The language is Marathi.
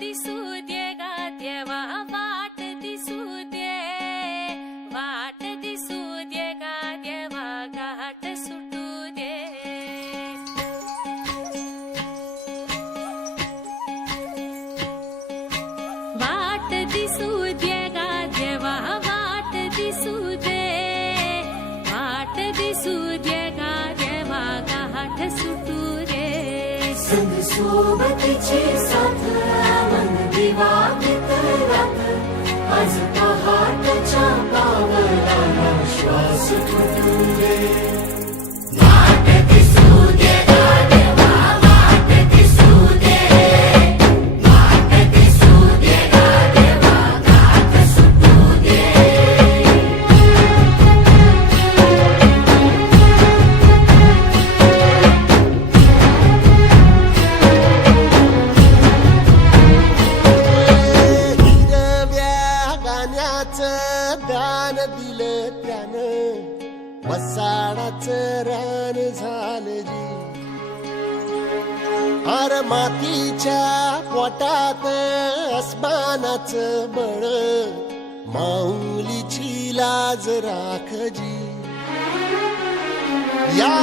दिसू दे गा देवा वाट दिसू दे वाट दिसू दे गा देवा घाट सुटू दे वाट दिसू दे गा देवा वाट दिसू दे वाट दिसू दे गा देवा घाट सुटू दे संग सोबतीची साथ मन दिवा मित्रात आज पहाटच्या पावलाला श्वास फुटू दे वाट दिसू दे गा देवा वाट दिसू दे वाट दिसू दे गा देवा घाट सुटू दे दान दिलं त्यानं वसाडाचं रान झालं जी अर मातीच्या पोटात अस्मानाचं बळ माऊलीची लाज राखजी या